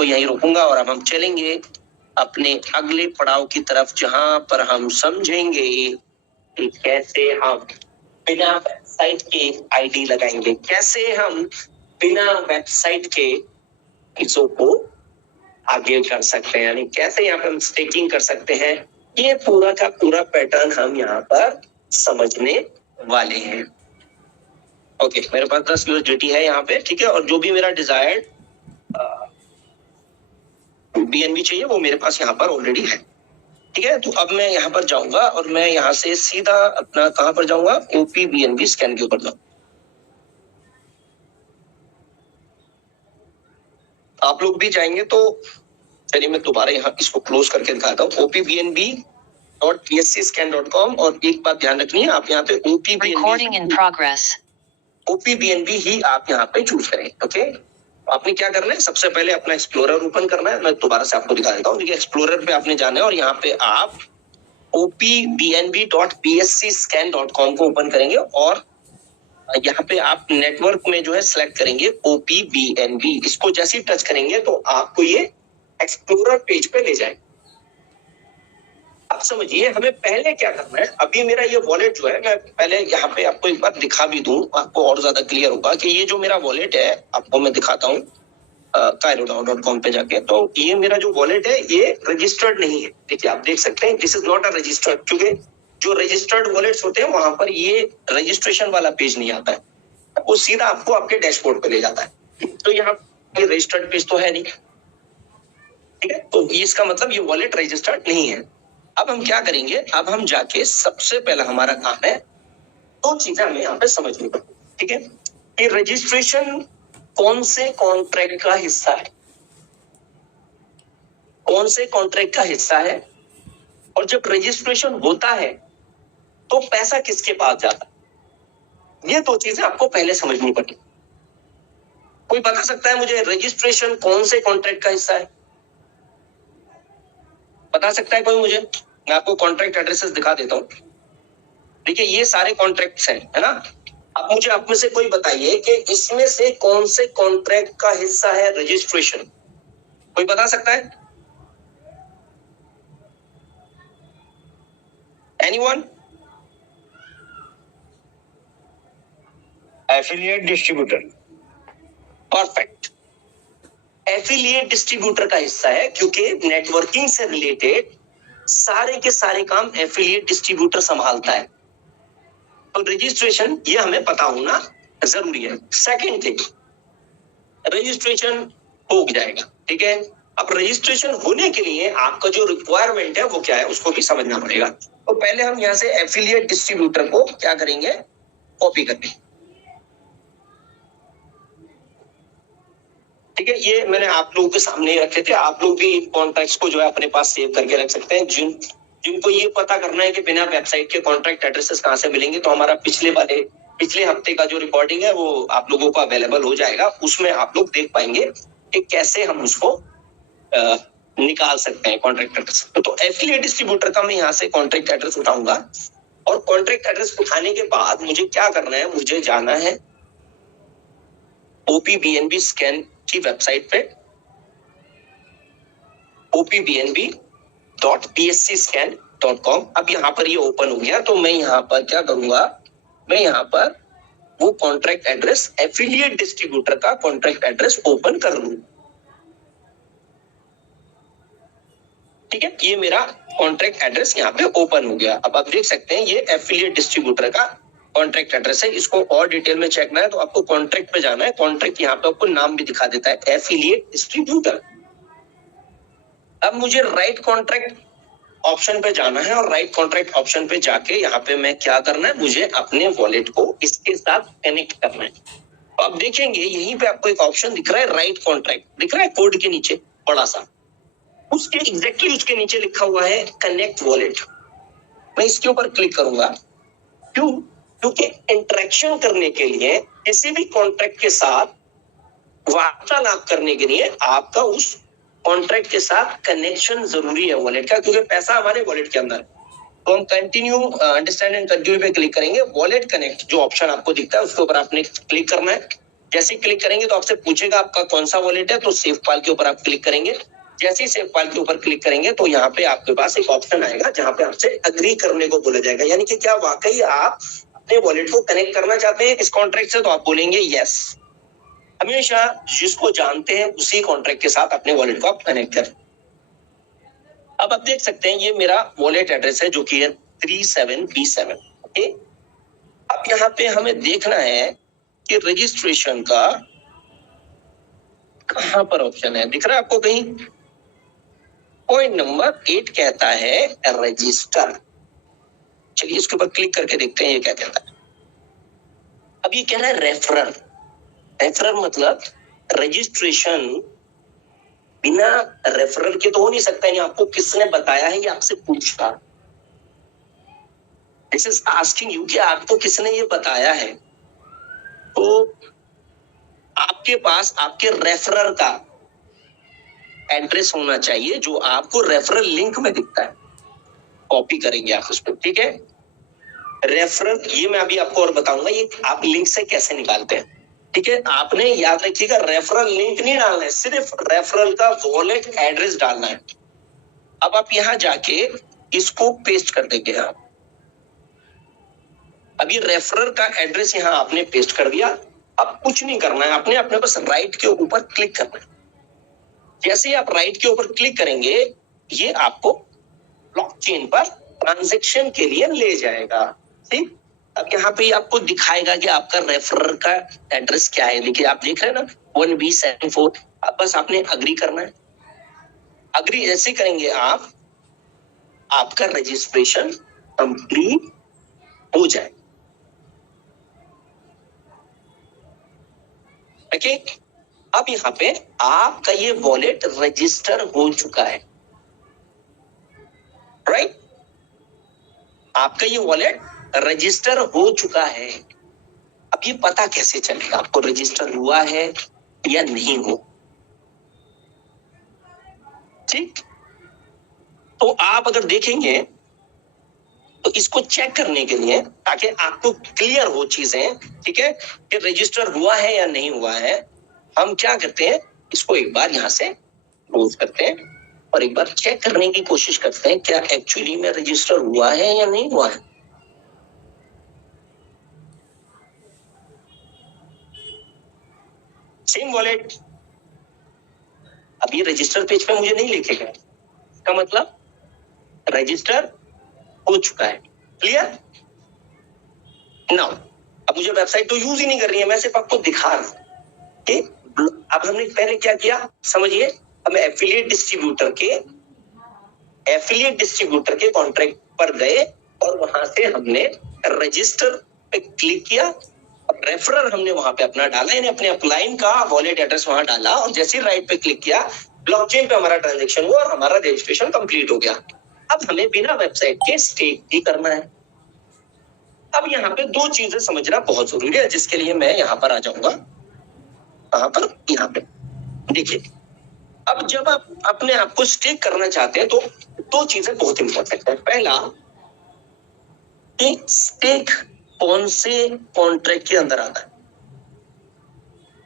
को यहीं रोकूंगा और अब हम चलेंगे अपने अगले पड़ाव की तरफ, जहां पर हम समझेंगे कि कैसे हम बिना वेबसाइट के आईडी लगाएंगे, कैसे हम बिना वेबसाइट के चीजों को आगे कर सकते हैं, यानी कैसे यहाँ पे हम स्टेकिंग कर सकते हैं। ये पूरा का पूरा पैटर्न हम यहाँ पर समझने वाले हैं। ओके, मेरे पास 10 यूएसडीटी है यहाँ पे, ठीक है, और जो भी मेरा डिजायर्ड बीएनबी चाहिए वो मेरे पास यहाँ पर ऑलरेडी है, ठीक है। तो अब मैं यहाँ पर जाऊंगा और मैं यहाँ से सीधा अपना कहां पर जाऊंगा, ओपी बीएनबी स्कैन के ऊपर जाऊंगा। आप लोग भी जाएंगे तो चलिए मैं दोबारा यहाँ इसको क्लोज करके दिखाता हूँ, opbnb.pscscan.com। और एक बात ध्यान रखनी है, आप यहाँ पे OPBNB ही आप यहाँ पे चूज करें। ओके, आपने क्या करना है, सबसे पहले अपना एक्सप्लोरर ओपन करना है। मैं दोबारा से आपको दिखा देता हूँ, देखिए एक्सप्लोरर पे आपने जाना है और यहाँ पे आप opbnb.pscscan.com को ओपन करेंगे और यहाँ पे आप नेटवर्क में जो है सिलेक्ट करेंगे OPBNB। इसको जैसे ही टच करेंगे तो आपको ये एक्सप्लोरर पेज पे ले जाएगा। अब समझिए हमें पहले क्या करना है। अभी मेरा ये वॉलेट जो है, मैं पहले यहाँ पे आपको एक बार दिखा भी दूं, आपको और ज्यादा क्लियर होगा कि ये जो मेरा वॉलेट है, आपको मैं दिखाता हूँ kairodao.com पे जाके। तो ये मेरा जो वॉलेट है ये रजिस्टर्ड नहीं है। देखिए आप देख सकते हैं, this is not a registered, क्योंकि जो रजिस्टर्ड वॉलेट्स होते हैं वहां पर ये रजिस्ट्रेशन वाला पेज नहीं आता है, वो सीधा आपको आपके डैशबोर्ड पे ले जाता है। तो यहाँ ये रजिस्टर्ड पेज तो है नहीं, ठीक है, तो इसका मतलब ये वॉलेट रजिस्टर्ड नहीं है। अब हम क्या करेंगे, अब हम जाके सबसे पहला हमारा काम है, दो चीजें हमें यहाँ पे समझनी पड़ेगी, ठीक है, कि रजिस्ट्रेशन कौन से कॉन्ट्रैक्ट का हिस्सा है, कौन से कॉन्ट्रैक्ट का हिस्सा है, और जब रजिस्ट्रेशन होता है तो पैसा किसके पास जाता है। ये दो चीजें आपको पहले समझनी पड़ेगी। कोई बता सकता है मुझे रजिस्ट्रेशन कौन से कॉन्ट्रैक्ट का हिस्सा है, बता सकता है कोई मुझे? मैं आपको कॉन्ट्रैक्ट एड्रेसेस दिखा देता हूं। देखिए ये सारे कॉन्ट्रैक्ट्स हैं, है ना। अब मुझे आप में से कोई बताइए कि इसमें से कौन से कॉन्ट्रैक्ट का हिस्सा है रजिस्ट्रेशन, कोई बता सकता है? Anyone? Affiliate distributor. Perfect, affiliate distributor का हिस्सा है, क्योंकि नेटवर्किंग से रिलेटेड सारे के सारे काम एफिलिएट डिस्ट्रीब्यूटर संभालता है। तो रजिस्ट्रेशन ये हमें पता होना जरूरी है। सेकंड थिंग, रजिस्ट्रेशन हो जाएगा, ठीक है। अब रजिस्ट्रेशन होने के लिए आपका जो रिक्वायरमेंट है वो क्या है, उसको भी समझना पड़ेगा। तो पहले हम यहाँ से एफिलिएट डिस्ट्रीब्यूटर को क्या करेंगे, कॉपी करेंगे, ठीक है। ये मैंने आप लोगों के सामने रखे थे, आप लोग भी कॉन्ट्रैक्ट्स को जो है अपने पास सेव करके रख सकते हैं। जिनको ये पता करना है कि बिना वेबसाइट के कॉन्ट्रैक्ट एड्रेसेस कहाँ से मिलेंगे, तो हमारा पिछले हफ्ते का जो रिकॉर्डिंग है वो आप लोगों को अवेलेबल हो जाएगा। उसमें आप लोग देख पाएंगे कि कैसे हम उसको निकाल सकते हैं कॉन्ट्रैक्ट एड्रेस। तो एफिलिएट डिस्ट्रीब्यूटर का मैं यहाँ से कॉन्ट्रैक्ट एड्रेस उठाऊंगा और कॉन्ट्रैक्ट एड्रेस उठाने के बाद मुझे क्या करना है, मुझे जाना है OPBNB स्कैन की वेबसाइट पे, opbnb.pscscan.com। अब यहाँ पर ये ओपन हो गया, तो मैं यहाँ पर क्या करूंगा, मैं यहाँ पर वो कॉन्ट्रैक्ट एड्रेस, एफिलिएट डिस्ट्रीब्यूटर का कॉन्ट्रैक्ट एड्रेस ओपन कर लूं, ठीक है। ये मेरा कॉन्ट्रैक्ट एड्रेस यहाँ पे ओपन हो गया। अब आप देख सकते हैं ये एफिलिएट डिस्ट्रीब्यूटर का कॉन्ट्रैक्ट एड्रेस है। इसको और डिटेल में चेक करना है तो आपको कॉन्ट्रैक्ट पे जाना है। कॉन्ट्रैक्ट यहाँ पे आपको नाम भी दिखा देता है, एफिलिएट डिस्ट्रीब्यूटर। अब मुझे राइट कॉन्ट्रैक्ट ऑप्शन पे जाना है और राइट कॉन्ट्रैक्ट ऑप्शन पे जाके यहाँ पे मैं क्या करना है, मुझे अपने वॉलेट को इसके साथ कनेक्ट करना है। तो आप देखेंगे यहीं पे आपको एक ऑप्शन दिख रहा है, राइट कॉन्ट्रैक्ट दिख रहा है कोड के नीचे बड़ा सा, उसके एग्जैक्टली उसके नीचे लिखा हुआ है कनेक्ट वॉलेट। मैं इसके ऊपर क्लिक करूंगा, क्यों? क्योंकि इंटरेक्शन करने के लिए, किसी भी कॉन्ट्रैक्ट के साथ वार्तालाप करने के लिए आपका उस कॉन्ट्रैक्ट के साथ कनेक्शन जरूरी है वॉलेट का, क्योंकि पैसा हमारे वॉलेट के अंदर। तो हम कंटिन्यू अंडरस्टैंड एंड कंटिन्यू पे क्लिक करेंगे। वॉलेट कनेक्ट जो ऑप्शन आपको दिखता है उसके ऊपर आपने क्लिक करना है जैसे ही क्लिक करेंगे तो आपसे पूछेगा आपका कौन सा वॉलेट है, तो सेव फाइल के ऊपर आप क्लिक करेंगे। जैसे ही सेव फाइल के ऊपर क्लिक करेंगे तो यहाँ पे आपके पास एक ऑप्शन आएगा जहां पे आपसे अग्री करने को बोला जाएगा, यानी कि क्या वाकई आप अपने वॉलेट को कनेक्ट करना चाहते हैं इस कॉन्ट्रैक्ट से, तो आप बोलेंगे यस। हमेशा जिसको जानते हैं उसी कॉन्ट्रैक्ट के साथ अपने वॉलेट को आप कनेक्ट करें। अब आप देख सकते हैं ये मेरा वॉलेट एड्रेस है जो कि है 37B7। ओके, अब यहाँ पे हमें देखना है कि रजिस्ट्रेशन का कहां पर ऑप्शन है, दिख रहा है आपको कहीं? पॉइंट नंबर 8 कहता है रजिस्टर। चलिए इसके ऊपर क्लिक करके देखते हैं ये क्या कहता है। अब ये कह रहा है रेफरर। रेफरर मतलब रजिस्ट्रेशन बिना रेफरर के तो हो नहीं सकता, यानी आपको किसने बताया है ये आपसे पूछता। दिस इज आस्किंग यू कि आपको किसने ये बताया है, तो आपके पास आपके रेफरर का एड्रेस होना चाहिए जो आपको रेफरल लिंक में दिखता है। कॉपी करेंगे आप उस पर, ठीक है। रेफरल ये मैं अभी आपको और बताऊंगा ये आप लिंक से कैसे निकालते हैं, ठीक है। आपने याद रखिएगा रेफरल लिंक नहीं डालना है, सिर्फ रेफरल का वॉलेट एड्रेस डालना है। अब आप यहां जाके इसको पेस्ट कर देंगे आप। अब ये रेफरल का एड्रेस यहां आपने पेस्ट कर दिया। अब कुछ नहीं करना है, आपने अपने बस राइट के ऊपर क्लिक करना है। जैसे ही आप राइट के ऊपर क्लिक करेंगे ये आपको ब्लॉकचेन पर ट्रांजैक्शन के लिए ले जाएगा, ठीक। अब यहाँ पे आपको दिखाएगा कि आपका रेफरर का एड्रेस क्या है। देखिए आप देख रहे हैं ना 1B74। अब बस आपने अग्री करना है। अग्री ऐसे करेंगे आप, आपका रजिस्ट्रेशन कंप्लीट हो जाए। ओके, अब यहाँ पे आपका ये वॉलेट रजिस्टर हो चुका है, राइट। आपका ये वॉलेट रजिस्टर हो चुका है। अब ये पता कैसे चलेगा आपको रजिस्टर हुआ है या नहीं हो, ठीक। तो आप अगर देखेंगे तो इसको चेक करने के लिए, ताकि आपको क्लियर हो चीजें, ठीक है, कि रजिस्टर हुआ है या नहीं हुआ है, हम क्या करते हैं इसको एक बार यहां से क्लोज करते हैं और एक बार चेक करने की कोशिश करते हैं क्या एक्चुअली में रजिस्टर हुआ है या नहीं हुआ है। सेम वॉलेट अभी रजिस्टर पेज पे मुझे नहीं लिखेगा, इसका मतलब रजिस्टर हो चुका है। क्लियर? नाउ अब मुझे वेबसाइट तो यूज ही नहीं कर रही है, मैं सिर्फ आपको दिखा रहा हूं कि अब हमने पहले क्या किया समझिए। हम एफिलिएट डिस्ट्रीब्यूटर के कॉन्ट्रैक्ट पर गए और वहां से हमने रजिस्टर पे क्लिक किया। रेफरर हमने वहां पे अपना डाला, यानी अपने अपलाइन का वॉलेट एड्रेस वहां डाला और जैसे ही राइट पे क्लिक किया ब्लॉकचेन पे हमारा ट्रांजैक्शन हुआ और हमारा रजिस्ट्रेशन कंप्लीट हो गया। अब हमें बिना वेबसाइट के स्टेक भी करना है। अब यहाँ पे दो चीजें समझना बहुत जरूरी है, जिसके लिए मैं यहाँ पर आ जाऊंगा। कहां पर? यहाँ पे देखिए, अब जब आप अपने आप को स्टेक करना चाहते हैं तो दो चीजें बहुत इंपॉर्टेंट है। पहला, स्टेक कौन से कॉन्ट्रैक्ट के अंदर आता है,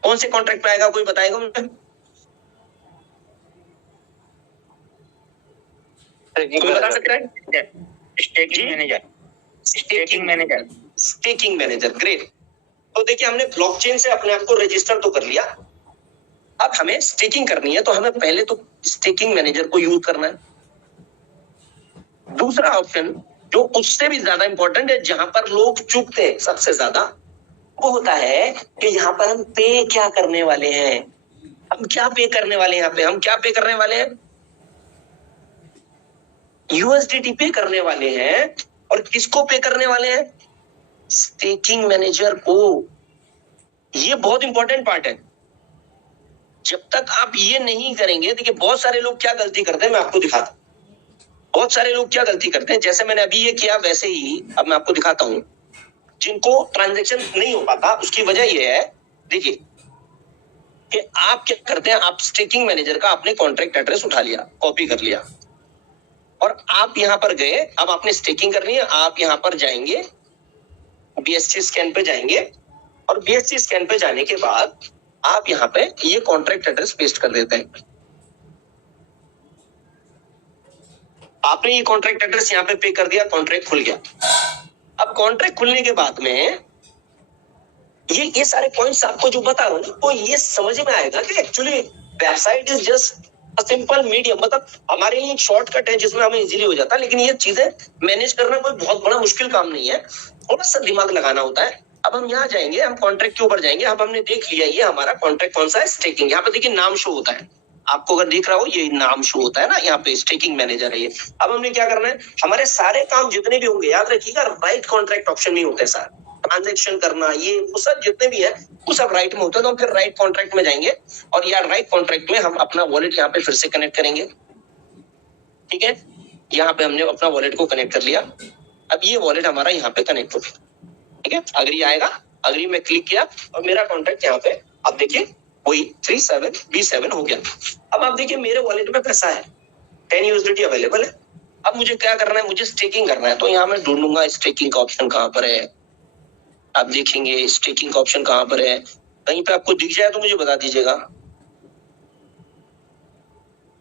कौन से कॉन्ट्रैक्ट पे आएगा, कोई बताएगा मुझे? कोई बता सकता है? Staking manager, great. तो देखिए हमने ब्लॉकचेन से अपने आप को रजिस्टर तो कर लिया, अब हमें स्टेकिंग करनी है तो हमें पहले तो स्टेकिंग मैनेजर को यूज करना है। दूसरा ऑप्शन जो उससे भी ज्यादा इंपॉर्टेंट है, जहां पर लोग चूकते हैं सबसे ज्यादा, वो होता है कि यहाँ पर हम पे क्या करने वाले हैं। हम क्या पे करने वाले हैं? यहाँ पे हम क्या पे करने वाले हैं? यूएसडीटी पे करने वाले हैं। और किसको पे करने वाले हैं? स्टेकिंग मैनेजर को। ये बहुत इंपॉर्टेंट पार्ट है। जब तक आप ये नहीं करेंगे, देखिए बहुत सारे लोग क्या गलती करते हैं, मैं आपको दिखाता हूं। बहुत सारे लोग क्या गलती करते हैं, जैसे मैंने अभी ये किया वैसे ही अब मैं आपको दिखाता हूं। जिनको ट्रांजैक्शन नहीं हो पाता उसकी वजह ये है, देखिए कि आप क्या करते हैं, आप स्टेकिंग मैनेजर का आपने कॉन्ट्रैक्ट एड्रेस उठा लिया, कॉपी कर लिया और आप यहां पर गए। अब आपने स्टेकिंग करनी है, आप यहां पर जाएंगे, BSC स्कैन पे जाएंगे और BSC स्कैन पे जाने के बाद आप यहाँ पे ये कॉन्ट्रैक्ट एड्रेस पेस्ट कर देते हैं। आपने ये कॉन्ट्रैक्ट एड्रेस यहाँ पे पे कर दिया, कॉन्ट्रैक्ट खुल गया। अब कॉन्ट्रैक्ट खुलने के बाद में ये सारे पॉइंट्स आपको जो बता रहा हूं तो ये समझ में आएगा कि actually website is just a simple medium, मतलब हमारे लिए एक शॉर्टकट है जिसमें हमें इजीली हो जाता है, लेकिन ये चीजें मैनेज करना कोई बहुत बड़ा मुश्किल काम नहीं है, थोड़ा सा दिमाग लगाना होता है। अब हम यहाँ जाएंगे, हम कॉन्ट्रैक्ट के ऊपर जाएंगे। अब हमने देख लिया ये हमारा कॉन्ट्रैक्ट कौन सा है, स्टेकिंग। यहाँ पे देखिए नाम शो होता है, आपको अगर दिख रहा हो ये नाम शो होता है ना, यहाँ पे स्टेकिंग मैनेजर है ये। अब हमने क्या करना है, हमारे सारे काम जितने भी होंगे याद रखिएगा राइट कॉन्ट्रैक्ट ऑप्शन में होते हैं सर। ट्रांजेक्शन करना ये वो सब जितने भी है वो सब राइट में होता है, तो हम फिर राइट कॉन्ट्रैक्ट में जाएंगे और यार राइट कॉन्ट्रैक्ट में हम अपना वॉलेट यहाँ पे फिर से कनेक्ट करेंगे। ठीक है, यहाँ पे हमने अपना वॉलेट को कनेक्ट कर लिया। अब ये वॉलेट हमारा यहाँ पे कनेक्ट हो गया। ठीक है, अग्री आएगा, अग्री में क्लिक किया और मेरा कॉन्ट्रैक्ट यहाँ पे अब देखिए वही 37B7 हो गया। अब आप देखिए मेरे वॉलेट में पैसा है, 10 USDT अवेलेबल है। अब मुझे क्या करना है, मुझे स्टेकिंग करना है, तो यहाँ मैं ढूंढूंगा स्टेकिंग का ऑप्शन कहाँ पर है। आप देखेंगे स्टेकिंग का ऑप्शन कहां पर है, कहीं पे आपको दिख जाए तो मुझे बता दीजिएगा।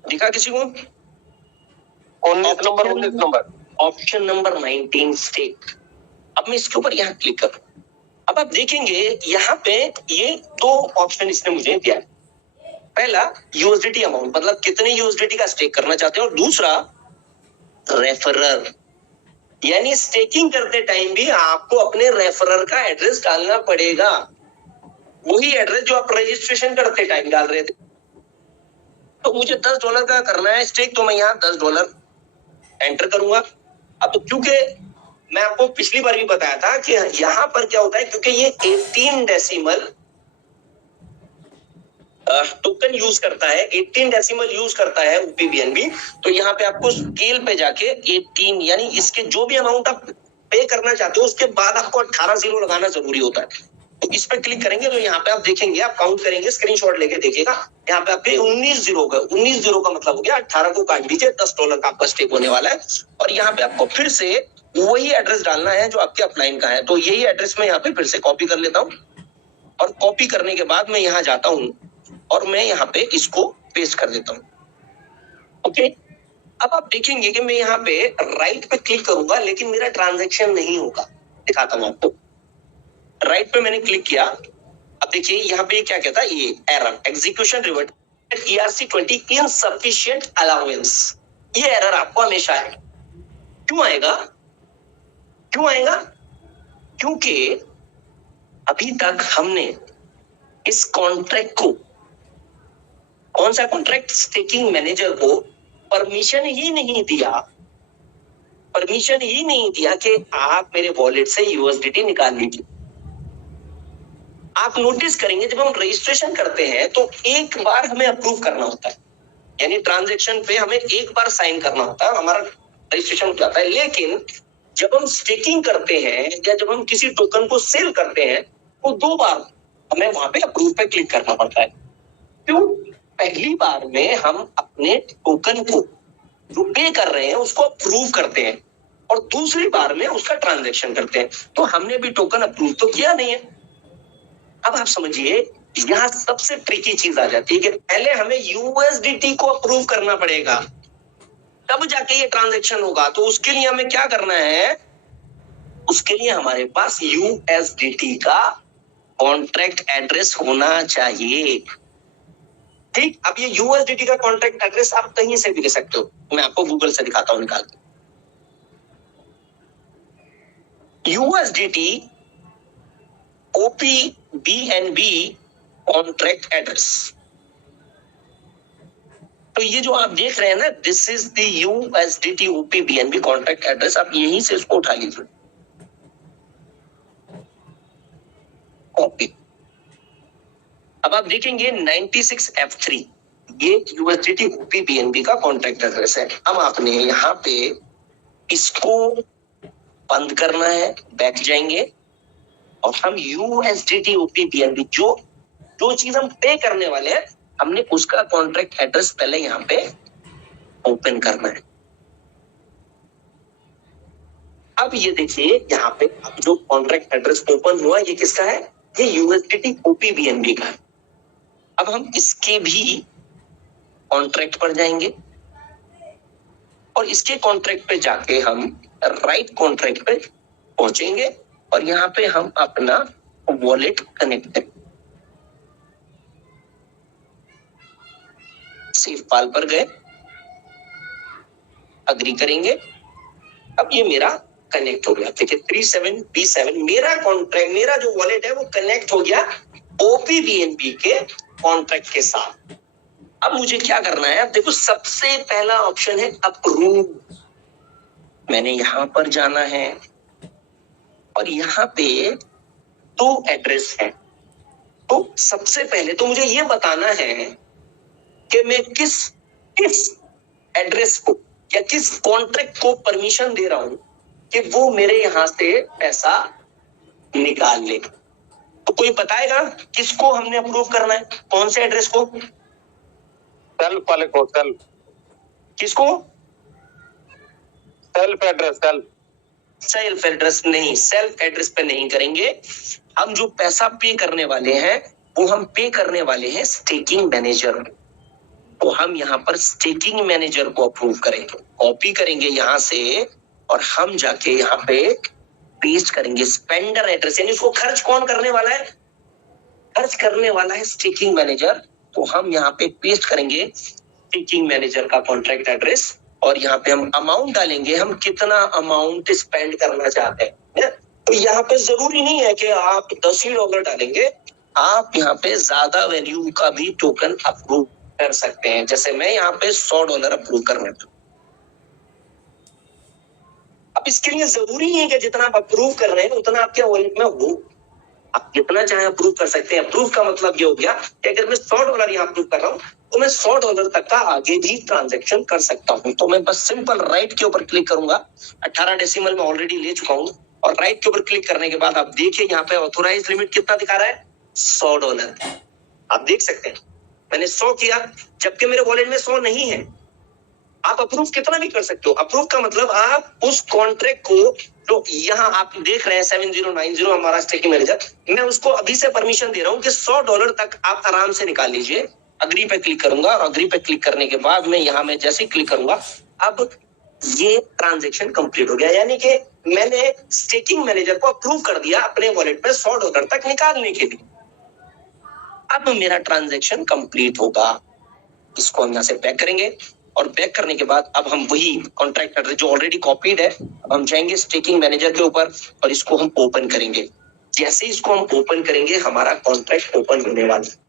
दिखा किसी को? 19 नंबर, ऑप्शन नंबर 19 स्टेक। अब मैं इसके ऊपर यहाँ क्लिक करूं। अब आप देखेंगे यहाँ पे ये दो ऑप्शन इसने मुझे दिया। पहला USDT अमाउंट, मतलब कितने USDT का स्टेक करना चाहते हैं, और दूसरा रेफरर, यानी स्टेकिंग करते टाइम भी आपको अपने रेफरर का एड्रेस डालना पड़ेगा, वही एड्रेस जो आप रजिस्ट्रेशन करते टाइम डाल रहे थे। तो मुझे $10 का करना है स्टेक, तो मैं यहाँ $10 एंटर करूंगा। अब क्योंकि मैं आपको पिछली बार भी बताया था कि यहाँ पर क्या होता है, क्योंकि ये 18 डेसिमल टोकन यूज करता है, 18 डेसिमल यूज करता है OPBNB, तो यहाँ पे आपको स्केल पे जाके 18 यानी इसके जो भी अमाउंट आप पे करना चाहते हो उसके बाद आपको 18 जीरो लगाना जरूरी होता है। तो इस पे क्लिक करेंगे तो यहाँ पे आप देखेंगे, आप काउंट करेंगे, स्क्रीनशॉट लेके देखिएगा, यहाँ पे आपके 19 जीरो का, 19 जीरो का मतलब हो गया 18 को काट दीजिए, $10 का आपका स्टेक होने वाला है। और यहाँ पे आपको फिर से वही एड्रेस डालना है जो आपके अपलाइन का है, तो यही एड्रेस मैं यहाँ पे फिर से कॉपी कर लेता हूँ, और कॉपी करने के बाद मैं यहाँ जाता हूँ और मैं यहाँ पे इसको पेस्ट कर देता हूँ। ओके, अब आप देखेंगे कि मैं यहाँ पे राइट पे क्लिक करूंगा लेकिन मेरा ट्रांजैक्शन नहीं होगा। दिखाता हूँ आपको, राइट पे मैंने क्लिक किया। अब देखिए यहाँ पे क्या कहता है, ये error execution revert ERC20 insufficient allowance, ये एरर आपको हमेशा है। क्यों आएगा, क्यों आएगा? क्योंकि अभी तक हमने इस कॉन्ट्रैक्ट को, कौन सा कॉन्ट्रैक्ट, स्टेकिंग मैनेजर को परमिशन ही नहीं दिया, परमिशन ही नहीं दिया कि आप मेरे वॉलेट से USDT निकाल लीजिए। आप नोटिस करेंगे जब हम रजिस्ट्रेशन करते हैं तो एक बार हमें अप्रूव करना होता है, यानी ट्रांजैक्शन पे हमें एक बार साइन करना होता है, हमारा रजिस्ट्रेशन हो जाता है। लेकिन जब हम स्टेकिंग करते हैं या जब हम किसी टोकन को सेल करते हैं तो 2 बार हमें वहां पे अप्रूव पे क्लिक करना पड़ता है। क्यों? पहली बार में हम अपने टोकन को जो पे कर रहे हैं उसको अप्रूव करते हैं और दूसरी बार में उसका ट्रांजैक्शन करते हैं, तो हमने भी टोकन अप्रूव तो किया नहीं है। अब आप समझिए यहाँ सबसे ट्रिकी चीज आ जाती है कि पहले हमें USDT को अप्रूव करना पड़ेगा, तब जाके ये ट्रांजैक्शन होगा। तो उसके लिए हमें क्या करना है, उसके लिए हमारे पास USDT का कॉन्ट्रैक्ट एड्रेस होना चाहिए। ठीक, अब ये USDT का कॉन्ट्रैक्ट एड्रेस आप कहीं से भी ले सकते हो, मैं आपको गूगल से दिखाता हूं निकाल के। USDT OPBNB कॉन्ट्रैक्ट एड्रेस, तो ये जो आप देख रहे हैं ना, this is the USDT OPBNB contract address, आप यहीं से इसको उठा लीजिए, कॉपी। अब आप देखेंगे 96F3 ये USDT OPBNB का कॉन्ट्रैक्ट एड्रेस है। अब आपने यहाँ पे इसको बंद करना है, बैठ जाएंगे और हम USDT OPBNB जो चीज हम पे करने वाले हैं हमने उसका कॉन्ट्रैक्ट एड्रेस पहले यहाँ पे ओपन करना है। अब ये देखिए यहाँ पे अब जो कॉन्ट्रैक्ट एड्रेस ओपन हुआ ये किसका है, ये यूएसडीटी ओपीबीएनबी का है। अब हम इसके भी कॉन्ट्रैक्ट पर जाएंगे और इसके कॉन्ट्रैक्ट पे जाके हम राइट कॉन्ट्रैक्ट पे पहुंचेंगे और यहाँ पे हम अपना वॉलेट कनेक्ट करेंगे। सेव पाल पर गए, अग्री करेंगे। अब ये मेरा कनेक्ट हो गया। ठीक है, 37B7 मेरा कॉन्ट्रैक्ट, मेरा जो वॉलेट है वो कनेक्ट हो गया ओपीबीएनबी के कॉन्ट्रैक्ट के साथ। अब मुझे क्या करना है? अब देखो, सबसे पहला ऑप्शन है अप्रूव। मैंने यहां पर जाना है और यहाँ पे 2 एड्रेस है। तो सबसे पहले तो मुझे ये बताना है कि मैं किस एड्रेस को या किस कॉन्ट्रैक्ट को परमिशन दे रहा हूं कि वो मेरे यहां से पैसा निकाल ले। तो कोई बताएगा किसको हमने अप्रूव करना है? कौन से एड्रेस को? सेल्फ वाले को। सेल्फ किसको? Self address. सेल्फ एड्रेस नहीं, सेल्फ एड्रेस पे नहीं करेंगे। हम जो पैसा पे करने वाले हैं वो हम पे करने वाले हैं स्टेकिंग मैनेजर। तो हम यहाँ पर स्टेकिंग मैनेजर को अप्रूव करेंगे, कॉपी करेंगे यहाँ से और हम जाके यहाँ पे पेस्ट करेंगे स्पेंडर एड्रेस, यानी उसको खर्च कौन करने वाला है? खर्च करने वाला है स्टेकिंग मैनेजर। तो हम यहाँ पे पेस्ट करेंगे स्टेकिंग मैनेजर का कॉन्ट्रैक्ट एड्रेस और यहाँ पे हम अमाउंट डालेंगे, हम कितना अमाउंट स्पेंड करना चाहते हैं। तो यहाँ पे जरूरी नहीं है कि आप $10 डालेंगे, आप यहाँ पे ज्यादा वैल्यू का भी टोकन अप्रूव कर सकते हैं। जैसे मैं यहाँ पे $100 अप्रूव करना है। अब इसके लिए जरूरी नहीं है कि जितना आप अप्रूव कर रहे हैं उतना आपके वॉलेट में हो। आप जितना चाहे अप्रूव कर सकते हैं। अप्रूव का मतलब ये हो गया कि अगर मैं $100 यहाँ अप्रूव कर रहा हूँ तो मैं $100 तक का आगे भी ट्रांजैक्शन कर सकता हूँ। तो मैं बस सिंपल राइट के ऊपर क्लिक करूंगा। 18 डेसिमल में ऑलरेडी ले चुका हूँ और राइट के ऊपर क्लिक करने के बाद आप देखिए यहाँ पे ऑथोराइज लिमिट कितना दिखा रहा है? $100। आप देख सकते हैं मैंने 100 किया जबकि मेरे वॉलेट में 100 नहीं है। आप अप्रूव कितना भी कर सकते हो। अप्रूव का मतलब आप उस कॉन्ट्रैक्ट को जो यहाँ आप देख रहे हैं 7090 हमारा स्टेकिंग मैनेजर, मैं उसको अभी से परमिशन दे रहा हूँ कि $100 तक आप आराम से निकाल लीजिए। अग्री पे क्लिक करूंगा और अग्री पे क्लिक करने के बाद मैं यहाँ में जैसे क्लिक करूंगा अब ये ट्रांजेक्शन कंप्लीट हो गया, यानी कि मैंने स्टेकिंग मैनेजर को अप्रूव कर दिया अपने वॉलेट में $100 तक निकालने के लिए। अब मेरा ट्रांजेक्शन कंप्लीट होगा। इसको हम यहाँ से बैक करेंगे और बैक करने के बाद अब हम वही कॉन्ट्रैक्ट एड्रेस जो ऑलरेडी कॉपीड है, अब हम जाएंगे स्टेकिंग मैनेजर के ऊपर और इसको हम ओपन करेंगे। जैसे इसको हम ओपन करेंगे हमारा कॉन्ट्रैक्ट ओपन होने वाला है।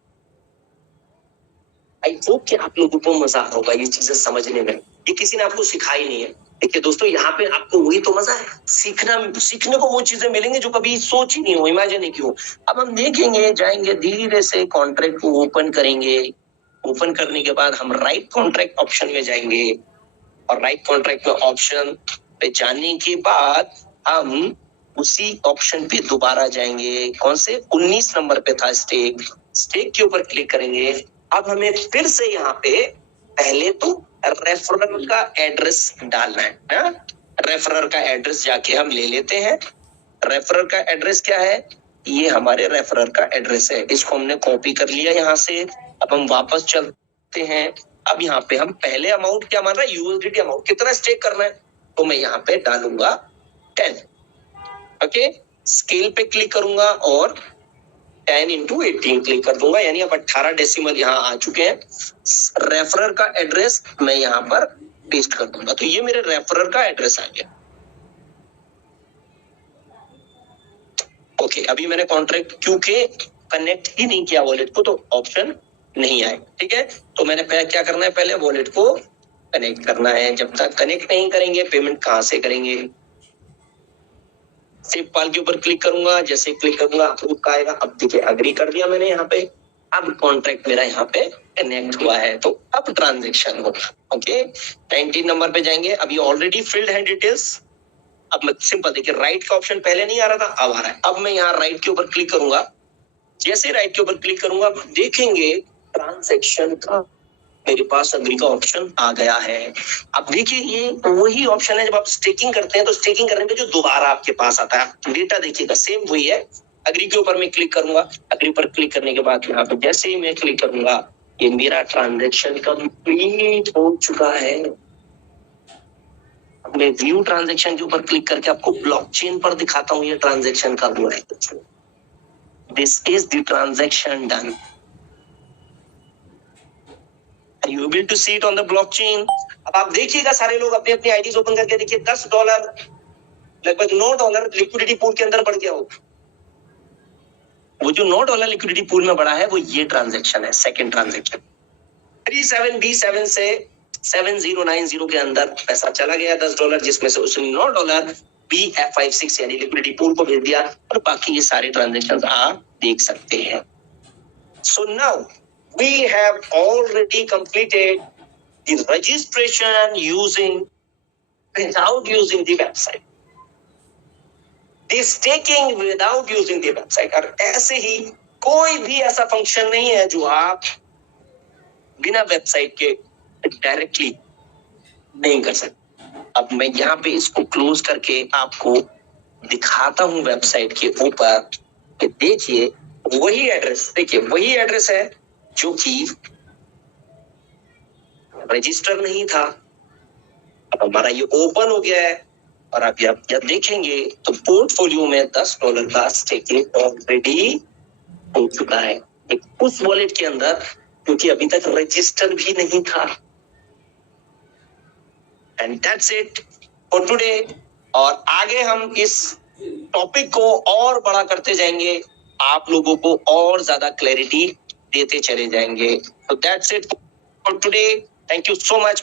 आई होप कि आप लोगों को मजा आ रहा होगा ये चीजें समझने में। ये किसी ने आपको सिखाई नहीं है। देखिए दोस्तों, यहाँ पे आपको वही तो मजा है, सीखने को वो चीजें मिलेंगी जो कभी सोच ही नहीं हो, इमेजिन नहीं की हो। अब हम देखेंगे, जाएंगे धीरे से कॉन्ट्रैक्ट को ओपन करेंगे। ओपन करने के बाद हम राइट कॉन्ट्रैक्ट ऑप्शन में जाएंगे और राइट कॉन्ट्रैक्ट में ऑप्शन पे जाने के बाद हम उसी ऑप्शन पे दोबारा जाएंगे। कौन से? 19 नंबर पे था स्टेक के ऊपर क्लिक करेंगे। अब हमें फिर से यहाँ पे पहले तो रेफरर का एड्रेस डालना है। रेफरर का एड्रेस जाके हम ले लेते हैं। रेफरर का एड्रेस क्या है? ये हमारे रेफरर का एड्रेस है। इसको हमने कॉपी कर लिया यहाँ से। अब हम वापस चलते हैं। अब यहाँ पे हम पहले अमाउंट क्या मान रहा है? यूएसडीटी अमाउंट कितना स्टेक करना है, तो मैं यहाँ पे डालूंगा 10। ओके, स्केल पे क्लिक करूंगा और 10 into 18 क्लिक कर दूंगा, यानी अब 18 डेसिमल यहाँ आ चुके हैं। रेफरर का एड्रेस मैं यहाँ पर पेस्ट कर दूंगा। तो ये मेरे रेफरर का एड्रेस आ गया। ओके, अभी मैंने कॉन्ट्रैक्ट क्योंकि कनेक्ट ही नहीं किया वॉलेट को तो ऑप्शन नहीं आए। ठीक है, तो मैंने पहले क्या करना है? पहले वॉलेट को कनेक्ट करना है। जब तक कनेक्ट नहीं करेंगे पेमेंट कहां से करेंगे? सेव पाल के ऊपर क्लिक करूंगा। जैसे क्लिक करूंगा अप्रूव का आएगा। अब देखिए अग्री कर दिया मैंने यहाँ पे। अब कॉन्ट्रैक्ट मेरा यहाँ पे कनेक्ट हुआ है तो अब ट्रांजेक्शन होगा। ओके, 19 नंबर पे जाएंगे। अभी ऑलरेडी फिल्ड है डिटेल्स। अब मैं सिंपल देखिए, राइट का ऑप्शन पहले नहीं आ रहा था, अब आ रहा है। अब मैं यहाँ राइट के ऊपर क्लिक करूंगा। जैसे राइट के ऊपर क्लिक करूंगा देखेंगे ट्रांजैक्शन का मेरे पास अग्री का ऑप्शन आ गया है। अब देखिए ये वही ऑप्शन है जब आप स्टेकिंग करते हैं तो स्टेकिंग करने पे जो दोबारा आपके पास आता है। डेटा देखिएगा सेम वही है। अग्री के ऊपर मैं क्लिक करूंगा। अग्री पर क्लिक करने के बाद यहाँ पे जैसे ही मैं क्लिक करूंगा, ये मेरा ट्रांजेक्शन कंप्लीट हो चुका है। अब मैं व्यू ट्रांजेक्शन के ऊपर क्लिक करके आपको ब्लॉकचेन पर दिखाता हूँ ये ट्रांजेक्शन कब हुआ है। This is the transaction done. You able to see it on the blockchain? अब आप देखिएगा सारे लोग अपनी अपनी आईडीज ओपन करके देखिए, $10 लगभग $9 लिक्विडिटी पूल के अंदर बढ़ गया हो। वो जो $9 लिक्विडिटी पूल में बढ़ा है वो ये ट्रांजैक्शन है, सेकंड ट्रांजैक्शन। 37B7 से 7090 के अंदर पैसा चला गया $10, जिसमें से उसने $9 BF56 यानी लिक्विडिटी पूल को भेज दिया, और बाकी ये सारे ट्रांजैक्शन आप देख सकते हैं। So now we have already completed the registration without using the website. The staking without using the website. और ऐसे ही कोई भी ऐसा फंक्शन नहीं है जो आप बिना वेबसाइट के डायरेक्टली नहीं कर सकते। अब मैं यहाँ पे इसको क्लोज करके आपको दिखाता हूं वेबसाइट के ऊपर कि देखिए वही एड्रेस, देखिए वही एड्रेस है जो कि रजिस्टर नहीं था। अब हमारा ये ओपन हो गया है, और आप जब देखेंगे तो पोर्टफोलियो में $10 का स्टेकिंग ऑलरेडी हो चुका है एक उस वॉलेट के अंदर, क्योंकि अभी तक रजिस्टर भी नहीं था। And that's it for today. और आगे हम इस टॉपिक को और बड़ा करते जाएंगे, आप लोगों को और ज्यादा क्लैरिटी देते चले जाएंगे। So that's it for today. Thank you so much.